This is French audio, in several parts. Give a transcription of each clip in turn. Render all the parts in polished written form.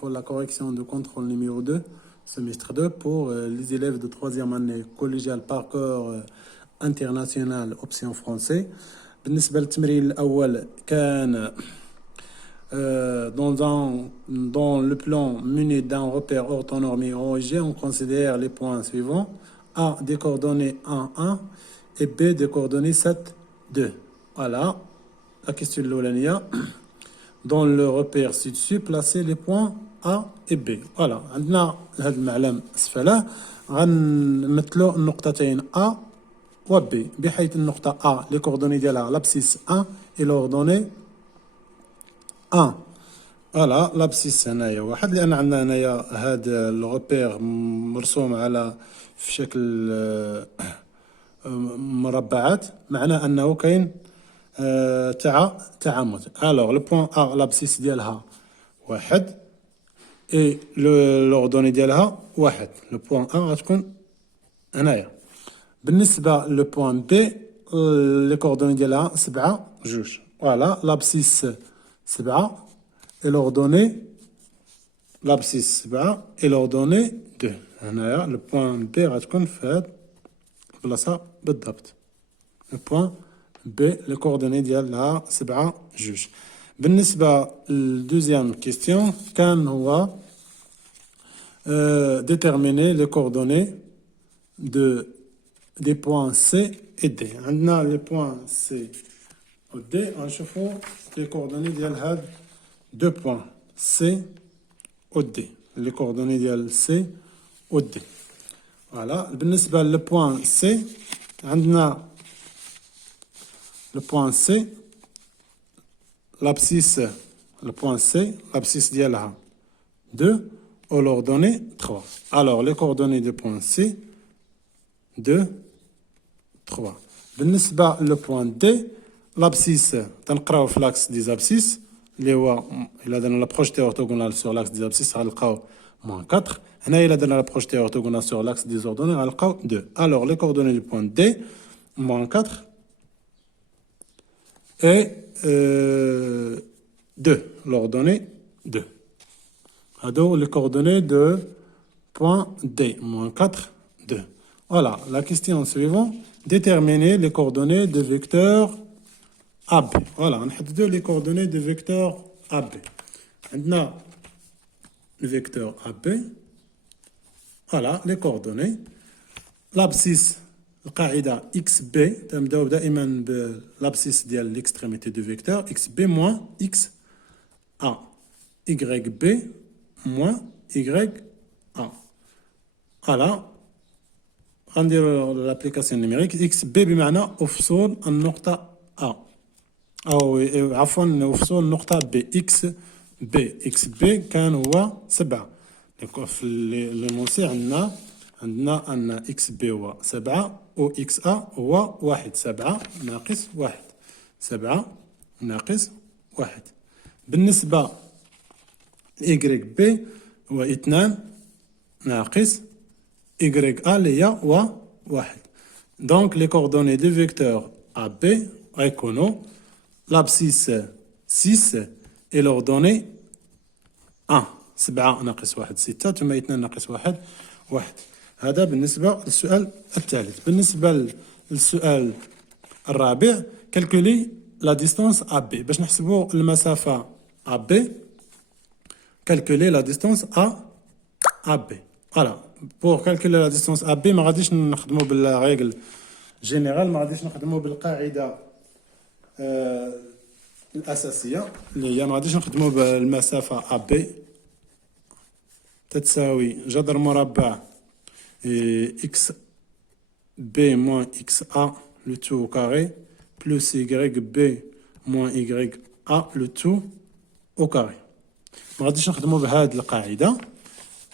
Pour la correction de contrôle numéro 2, semestre 2, pour les élèves de 3e année collégiale par corps international option français. بالنسبة للتمرين الأول كان dans le plan muni d'un repère orthonormé OG, on considère les points suivants. A des coordonnées 1, 1 et B des coordonnées 7, 2. Voilà, la question de l'Olania. Dans le repère ci-dessus, placer les points A et B. Voilà, عندنا هذا المعلم أسفله غنمثلوا النقطتين A و B بحيث النقطة A les coordonnées ديالها l'abscisse 1 et l'ordonnée 1. فوالا لابسيس هنايا واحد لان عندنا هنايا هذا الغوبير مرسوم على في شكل مربعات معناه انه كاين تعامد. الوغ لو بوين ا لابسيس ديالها واحد اي لوردوني ديالها واحد. لو بوين ا غتكون هنايا. بالنسبه لو بوين بي لي كوردوني ديالها 7 جوج. فوالا لابسيس 7 et l'ordonnée l'abscisse 7 et l'ordonnée 2. هنايا le point B غتكون في هاد البلاصة بالضبط. le point B les coordonnées ديالها 7 جوج. بالنسبة للدوزيام كيستيون كان هو déterminer les coordonnées des points C et D. عندنا les points C و D غنشوفو les coordonnées ديال هاد deux points C ou D. Les coordonnées ديال C ou D. Voilà. بالنسبة le point C عندنا le point C l'abscisse le point C l'abscisse ديالها 2 ou l'ordonnée 3. Alors les coordonnées du point C 2 3. بالنسبة le point D l'abscisse تنقراو في l'axe des abscisses اللي هو الا درنا لا بروجيتي اورتوغونال سور لاكس دي زابسيس غنلقاو موان 4. هنا الا درنا لا بروجيتي اورتوغونال سور لاكس دي زوردوني غنلقاو 2. الوغ لي كوردوني دو بوين دي موان 4 اي 2 لوردوني 2. هادو لي كوردوني دو بوين دي موان 4 2. Voilà, la question suivante, déterminer les coordonnées de vecteurs AB. Voilà, on a les coordonnées de vecteur AB. Maintenant, le vecteur AB. Voilà, les coordonnées. L'abscisse, القاعدة XB, تبدأ دائما بالابسيس ديال l'extrémité du vecteur XB moins XA. YB moins YA. Voilà. غنديرو l'application numérique XB بمعنى أفصول النقطة A. أو عفوا نفصل نقطة بي إكس بي كان هو 7. في الموسع عندنا أن إكس بي هو 7 و إكس أ هو 1. 7 ناقص 1 7 ناقص 1. بالنسبة إيكغيك بي هو 2 ناقص إيكغيك أ اللي هي 1. دونك لي كوردوني دو فيكتور أ بي غيكونوا l'abscisse 6 et l'ordonnée 1. 7 ناقص 1 6 ثم 2 ناقص 1 1. هذا بالنسبة للسؤال الثالث. بالنسبة للسؤال الرابع calculer la distance AB. باش نحسبوا المسافة AB calculer la distance AB. Voilà. Pour calculer la distance AB ما غاديش نخدموا بالريغل جينيرال ما غاديش نخدموا بالقاعدة الأساسية اللي هي ما غاديش نخدمو بالمسافة AB تتساوي جذر مربع إكس بي موان إكس أ لو تو كاري بلوس إيكغيك بي موان إيكغيك أ لو تو أو كاري. ما غاديش نخدمو بهاد القاعدة.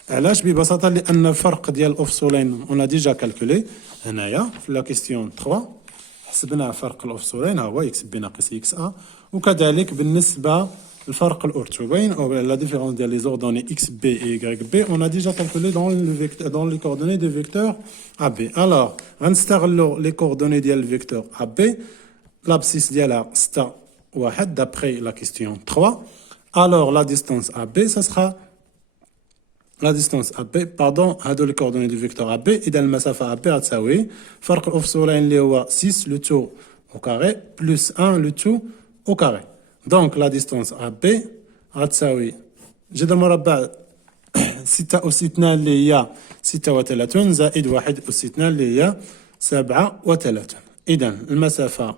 علاش؟ ببساطة لأن الفرق ديال الأفصولين أون ديجا كالكولي هنايا في لا كيستيون 3 حسبنا فرق الأفصولين هو إكس بي ناقص إكس أ. وكذلك بالنسبة للفرق الأرتوبين أو لا ديفيرونس ديال لي زوردوني إكس بي إي إكغيك بي أون ديجا كالكولي دون لي كوردوني دو فيكتور أ بي. ألوغ غنستغلو لي كوردوني ديال الفيكتور أ بي l'abscisse ديالها 6 1 d'après la question 3. Alors la distance AB ça sera la distance AB pardon هادو les coordonnées du vecteur AB إذا المسافة AB غتساوي فرق الأفصولين اللي هو 6 le tout au carré plus 1 le tout au carré donc la distance AB غتساوي جذر مربع 6 أس 2 اللي هي 36 زائد 1 أس 2 اللي هي 37 إذا المسافة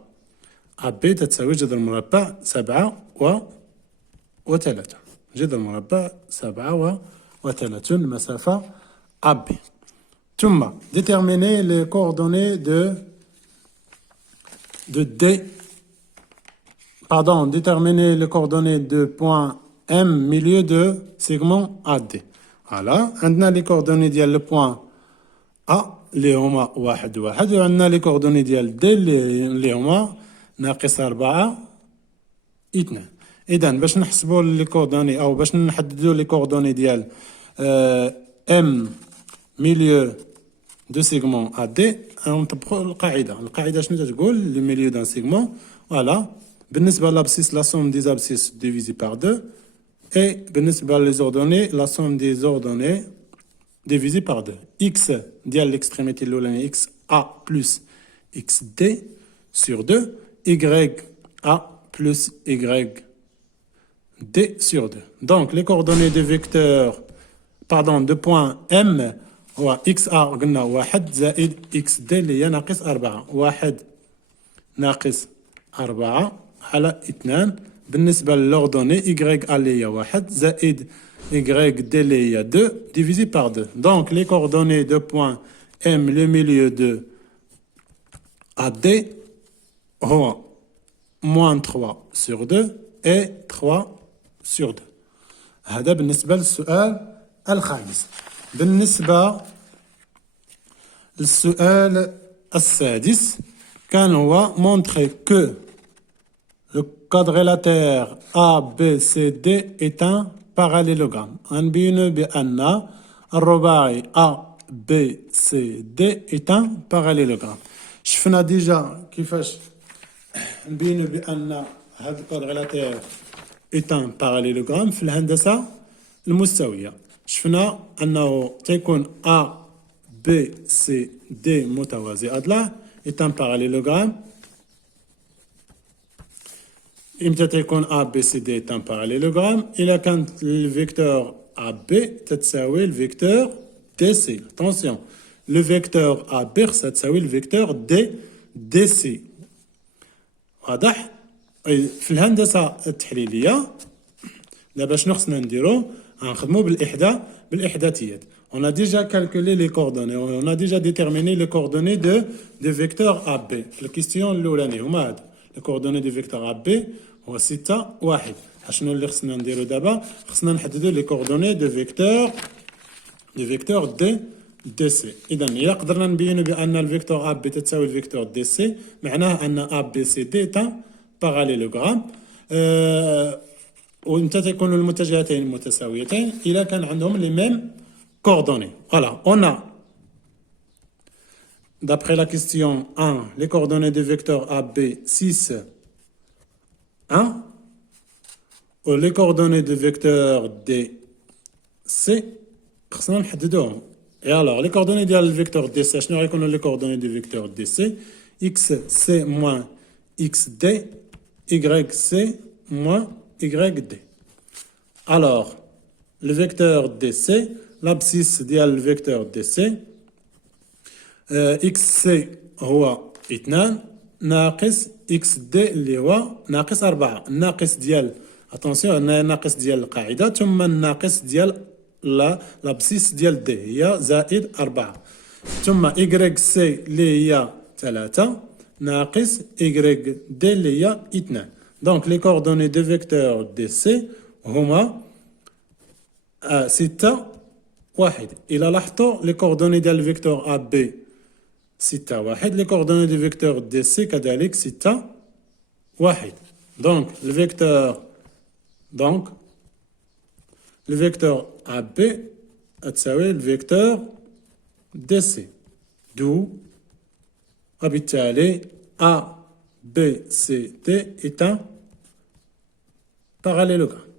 AB تتساوي جذر مربع 37 جذر مربع 37 المسافة AB. ثم déterminer les coordonnées de D. Pardon, déterminer les coordonnées de point M milieu de segment AD. Voilà, عندنا les coordonnées ديال le point A اللي هما 1 1 وعندنا les coordonnées ديال D اللي هما ناقص 4 2. إذا باش نحسبوا لي كوردوني أو باش نحددوا لي كوردوني ديال M milieu de segment AD نطبقوا القاعدة شنو تقول لي milieu d'un segment voilà بالنسبة للابسيس la somme des abscisses divisé par 2 et بالنسبة les ordonnées la somme des ordonnées divisé par 2 x ديال l'extrémité الأولانية x A plus x D sur 2 y A plus y D sur 2. Donc, les coordonnées de vecteurs, pardon, de point M, هو XA قلنا 1 زائد XD اللي هي ناقص 4. 1 ناقص 4 على 2 بالنسبة للأوردوني YA اللي هي 1 زائد YD اللي هي 2 divisé par 2. Donc, les coordonnées de point M, le milieu de AD, هو moins 3 sur 2 et 3 sur 2. هذا بالنسبة للسؤال الخامس. بالنسبة للسؤال السادس كان هو montrer que le quadrilatère ABCD est un parallélogramme. غنبينو بأن الرباعي ABCD est un parallélogramme. شفنا ديجا كيفاش نبينو بأن هذا الكوادريلاتير est un parallélogramme في الهندسة المستوية. شفنا أنه تكون A B C D متوازي أضلاع est un parallélogramme. إمتى تكون A B C D est un parallélogramme إلا كانت الفيكتور AB تتساوي الفيكتور DC. Attention, le vecteur AB تتساوي الفيكتور DC. واضح؟ في الهندسة التحليلية دابا شنو خصنا نديرو غنخدمو بالإحداثيات. On a déjà calculé les coordonnées, on a déjà déterminé les coordonnées de vecteur AB. في الكيستيون الأولاني هما هاد les coordonnées du vecteur AB هو 6 1. شنو اللي خصنا نديرو دابا؟ خصنا نحددو les coordonnées de vecteur DC. إذا إلا قدرنا نبينو بأن الفيكتور AB تتساوي الفيكتور DC معناه أن ABCD est un parallélogramme. ومتى تكون المتجهتين متساويتين إذا كان عندهم les mêmes coordonnées. Voilà, on a d'après la question 1 les coordonnées du vecteur AB 6 1 ou les coordonnées du vecteur DC خصنا نحددوهم. Et alors les coordonnées ديال الفيكتور DC شنو غيكونوا les coordonnées du vecteur DC XC moins XD YC moins YD. Alors, le vecteur DC, l'abscisse ديال le vecteur DC, XC هو 2 ناقص XD اللي هو ناقص 4. الناقص ديال attention الناقص ديال القاعدة ثم الناقص ديال l'abscisse ديال D هي زائد 4 ثم YC اللي هي 3 ناقص YD اللي هي 2. Donc les coordonnées de vecteur DC هما 6 1. إلا لاحظتوا les coordonnées ديال الفيكتور AB 6 1 les coordonnées du vecteur DC كذلك 6 1. Donc le vecteur AB تساوي الفيكتور DC. d'où وبالتالي ABCD est un parallélogramme.